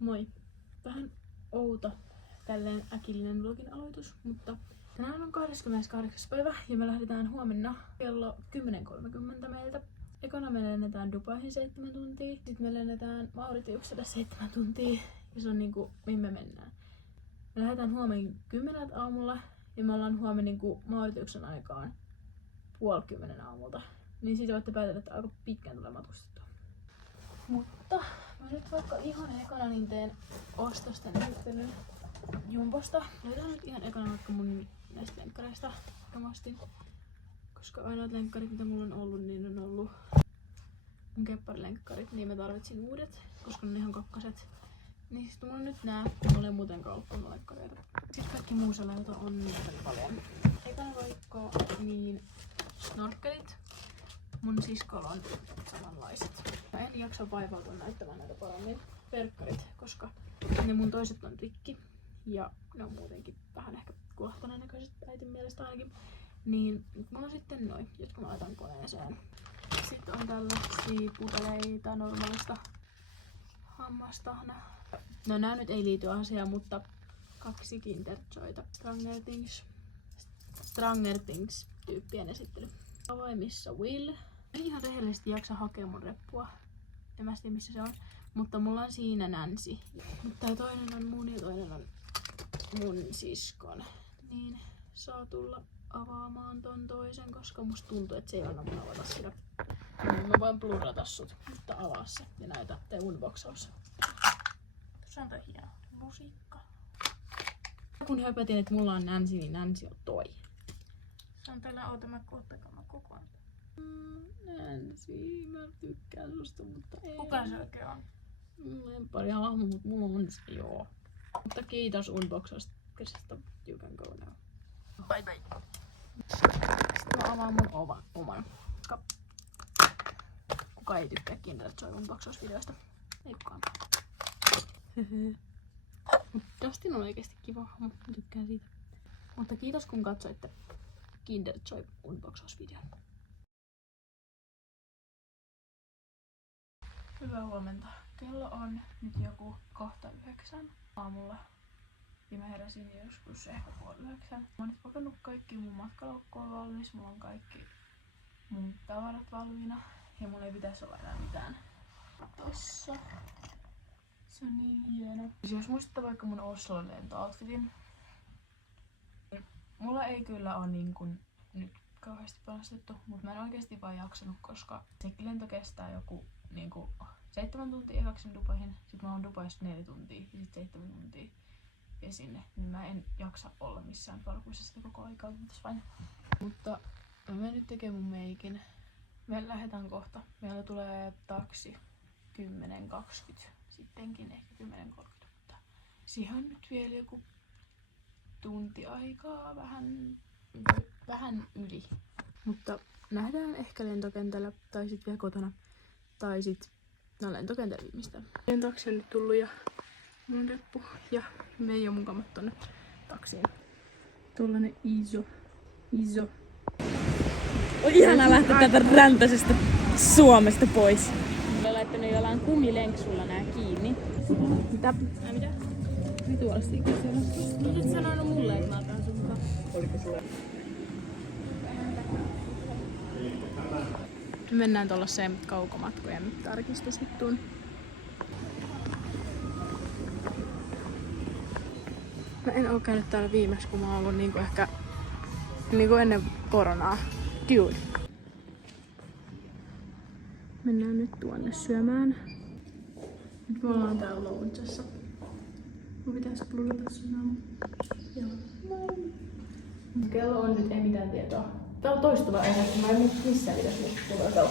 Moi. Vähän outo tälleen äkillinen vlogin aloitus, mutta tänään on 28. päivä ja me lähdetään huomenna kello 10.30 meiltä. Ekana me lennetään Dubaihin 7 tuntia, sitten me lennetään Mauritiukselle 7 tuntia ja se on niinku mihin me mennään. Me lähdetään huomenna 10 aamulla ja me ollaan huomenna niinku Mauritiuksen aikaan 9:30 aamulta. Niin siitä voitte päätellä, että aika pitkään tulee matkustettua. Mutta mä nyt vaikka ihan ekana niin teen ostosten näyttelyn Jumbosta. Löytän nyt ihan ekana vaikka mun näistä lenkkareista, jotka mä ostin. Koska ainoat lenkkarit mitä mulla on ollut, niin on ollut mun kepparilenkkarit, niin mä tarvitsin uudet, koska ne on ihan kakkoset. Niin sit mulla on nyt nää, mulla ei muutenkaan ollut lenkkareita. Sitten kaikki muu sellainen, jota on niin paljon. Ekana vaikka niin snorkelit. Mun siskolla on samanlaiset. Mä en jaksa vaivautua näyttämään näitä paremmin verkkarit, koska ne mun toiset on rikki. Ja ne on muutenkin vähän ehkä kuohtaneen näköiset äitin mielestä ainakin. Niin nyt mulla on sitten noin, jotka mä laitan koneeseen. Sitten on tällaisia puteleita normaalista hammastahna. No nää nyt ei liity asiaan, mutta 2 Kinder Joyta. Stranger Things tyyppien esittely. Avaimissa Will. En ihan rehellisesti jaksa hakea mun reppua. En mä tiedä missä se on. Mutta mulla on siinä Nancy. Mutta tää toinen on mun ja toinen on mun siskon. Niin saa tulla avaamaan ton toisen, koska musta tuntuu, että se ei anna mun avata sitä. Mä voin blurrata sut, mutta avaa se ja näytä tää unboxaus. Tuossa on toi hieno lusikka. Kun höpötin, että mulla on Nancy, niin Nancy on toi. Se on tällä mä kokoon. Nancy, mä tykkään susta, mutta ei. Kuka se oikein on? Lempari hahmo, mutta mulla on se joo. Mutta kiitos unboxasta. You can go now. Bye bye. Sitten mä avaan mun oman. Kuka ei tykkää Kinder Joy unboxausvideoista? Ei kukaan. Mutta Dustin on oikeesti kiva hahmo. Mä tykkään siitä. Mutta kiitos kun katsoitte Kinder Joy unboxausvideon. Hyvää huomenta. Kello on nyt joku 8:30 aamulla. Ja mä heräsin joskus ehkä 8:30. Mä oon nyt pakannut kaikki mun matkalaukku on valmis. Mulla on kaikki mun tavarat valmiina. Ja mulla ei pitäisi olla enää mitään tossa. Se on niin hieno. Jos muistatte vaikka mun Oslon lentooutfitin. Mulla ei kyllä oo niin kun nyt kauheasti panostettu, mutta mä en oikeesti vaan jaksanut, koska se lento kestää joku niinku 7 tuntia ekaksi Dubaihin. Sit mä oon Dubaissa 4 tuntia ja sit 7 tuntia ja sinne. Niin mä en jaksa olla missään parkuisesta koko aikaa, vain. Mutta mä menen nyt tekemään mun meikin. Me lähdetään kohta. Meillä tulee taksi 10:20. Sittenkin ehkä 10:30. Mutta siihen on nyt vielä joku tunti aikaa, vähän yli. Mutta nähdään ehkä lentokentällä tai sit vielä kotona. Tai sit lentokentällä viimeistään. Taksi on nyt tullut ja mun reppu ja Veijo mun kamat tonne taksiin. Tollanen iso. On ihanaa lähteä täältä räntäisestä Suomesta pois. Olen laittanut jollain kumilenksulla nää kiinni. Mitä? Mitä? Vituasti siellä. No sit sanonut mulle, että mä otan sun mukaan. Oliko sulle? Me mennään tollaiseen kaukomatkojen tarkistusjuttuun. Mä en oo käynyt täällä viimeksi, kun mä oon ollut niinku ehkä niinku ennen koronaa. Dude. Mennään nyt tuonne syömään. Nyt me ollaan täällä loungeessa. Mun pitäis plurata sun. Joo. Kello on nyt ei mitään tietoa. Tää on toistuva aihe, mä en nyt missään pitäis musta tulla kello.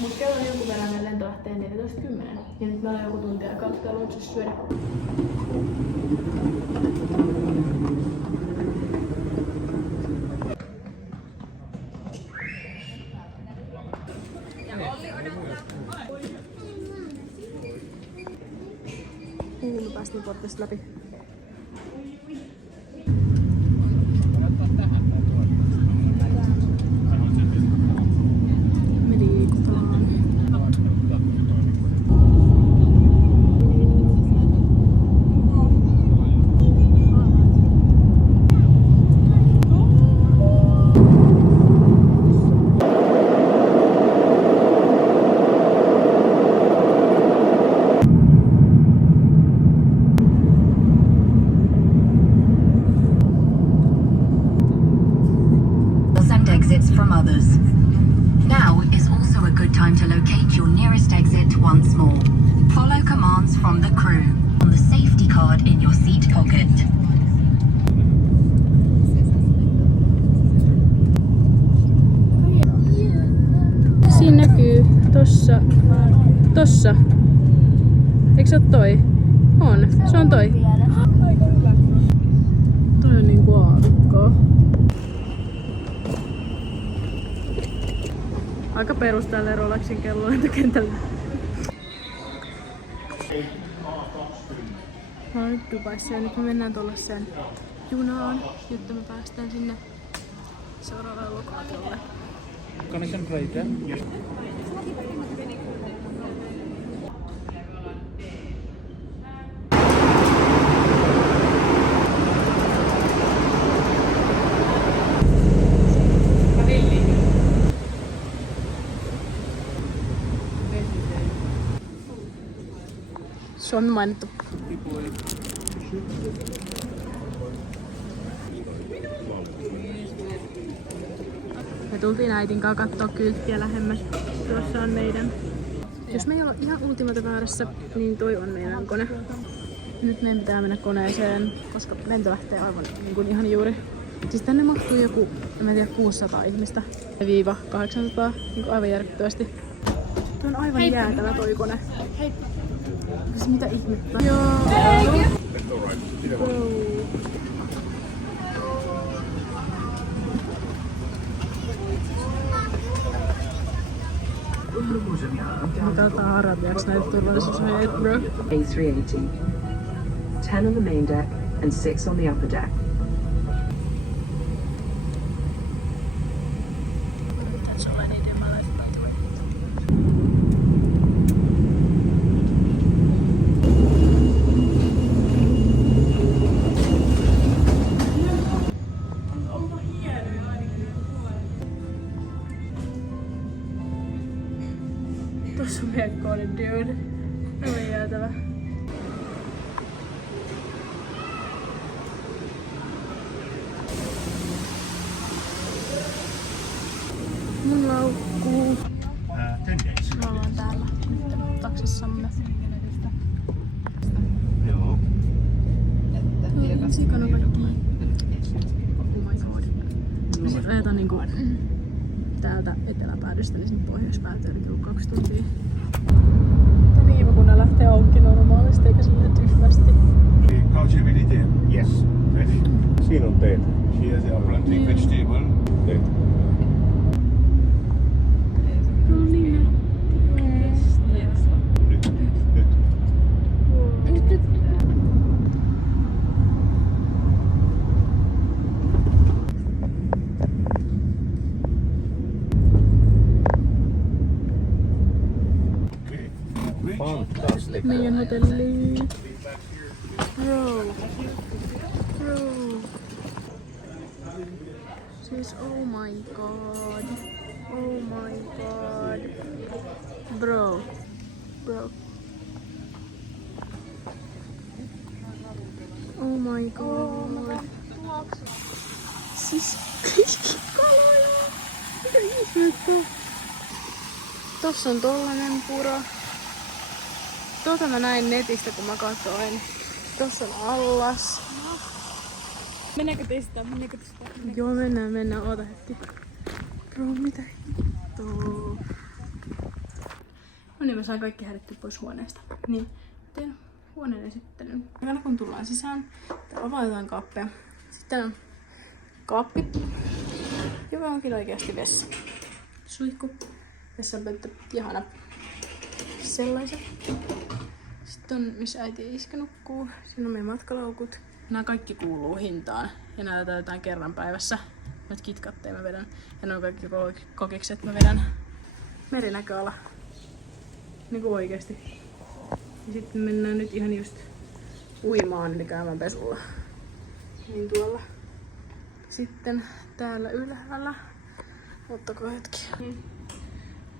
Mut kello on joku verran, meidän lento lähtee 14:10. Ja nyt meillä on joku tunti aikaa täällä loungeessa syödä. Me päästiin portista läpi. Me liikutaan. from the crew on the safety card in your seat pocket. Siinä näkyy tossa. Eikö se oo toi? On, se on toi. Toi on niinku aavikkoa. Aika perus tälle Rolexin kellolentokentällä. Mä oon nyt Dubaissa ja nyt me mennään tuollaiseen junaan, jotta me päästään sinne seuraavalle lokaatiolle. Connection flight, eh? Suomi mainittu. Me tultiin äitin kanssa kattoo kylttiä lähemmäs. Tuossa on meidän. Jos me ei olla ihan ultimate väärässä, niin toi on meidän kone. Nyt meidän pitää mennä koneeseen, koska lento lähtee aivan niin kuin ihan juuri. Siis tänne mahtuu joku, en tiedä, 600 ihmistä. Viiva 800, niin kuin aivan järkyttävästi. Tuo on aivan jäätävä toi kone. Siis mitä ihmettä? Joo. Täältä arabiaksi näitä turvallisuushajeet, bro. A380. 10 on the main deck and 6 on the upper deck. That's all I need in my life, by the way. Tossa on meidän kone, dude. Aivan jäätävä. Mun laukkuu. 10 days. Me ollaan täällä nyt taksissamme. Joo. Sikana kaikki. Oh my god. Me sit ajetaan niinku täältä eteläpäädystä niin sinne pohjoispäätyyn, eli 2 tuntia. Tää on kiva, kun ne lähtee auki normaalisti eikä silleen tyhmästi. Couchability? Yes. Ready? Siinä on teitä. She has a plenty vegetable. Teitä. No niin. Nyt. Nyt. Okay. Great. Fantastic. Meidän hotelli. Bro. Siis oh my god. Oh my god. Bro. Oh my god. Siis kaloja. Mitä ihmettä? Tossa on tollanen puro. Tota mä näin netistä kun mä katsoin. Tossa on allas. Mennäänkö testaa? Joo, mennään. Oota hetki. Bro, mitä hittoa? No niin, mä sain kaikki hädettyä pois huoneesta. Niin, teen huoneen esittelyn. Aina kun tullaan sisään, täällä on vaan jotain kaappeja. Sitten on kaappi, joka onkin oikeasti vessa. Suihku, vessanpönttö, ihana. Sellaiset. Sitten on, missä äiti ja iskä nukkuu. Siinä on meidän matkalaukut. Nämä kaikki kuuluu hintaan. Ja näitä täytetään kerran päivässä. Nyt kitkatteja mä vedän. Ja ne on kaikki kokikset mä vedän. Merinäköala. Niinku oikeesti. Ja sitten mennään nyt ihan just uimaan, eli käymään pesulla. Niin tuolla. Sitten täällä ylhäällä. Ottakaa hetki.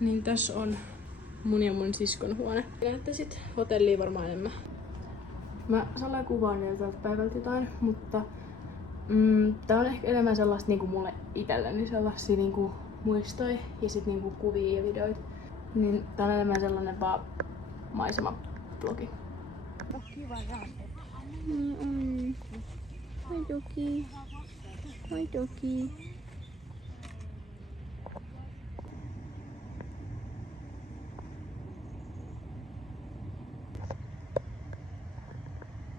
Niin tässä on mun ja mun siskon huone. Näette sit hotelliin varmaan enemmän. Mä sallaan kuvaan vielä tältä päivältä jotain, mutta tää on ehkä enemmän sellaista niinku mulle itselleni sellaisia niinku muistoja ja sit niinku kuvia ja videoita. Niin tää on enemmän sellainen vaan maisemablogi. Kiva rande. Niin oi. Oi Doki. Oi Doki.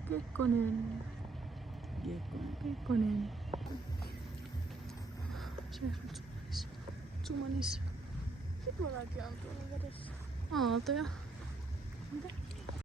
Kekkonen. Kekkonen. Se on Tsumanis. Tsumanis. Tuollakin on tuolla vedessä. Aaltoja. Mitä?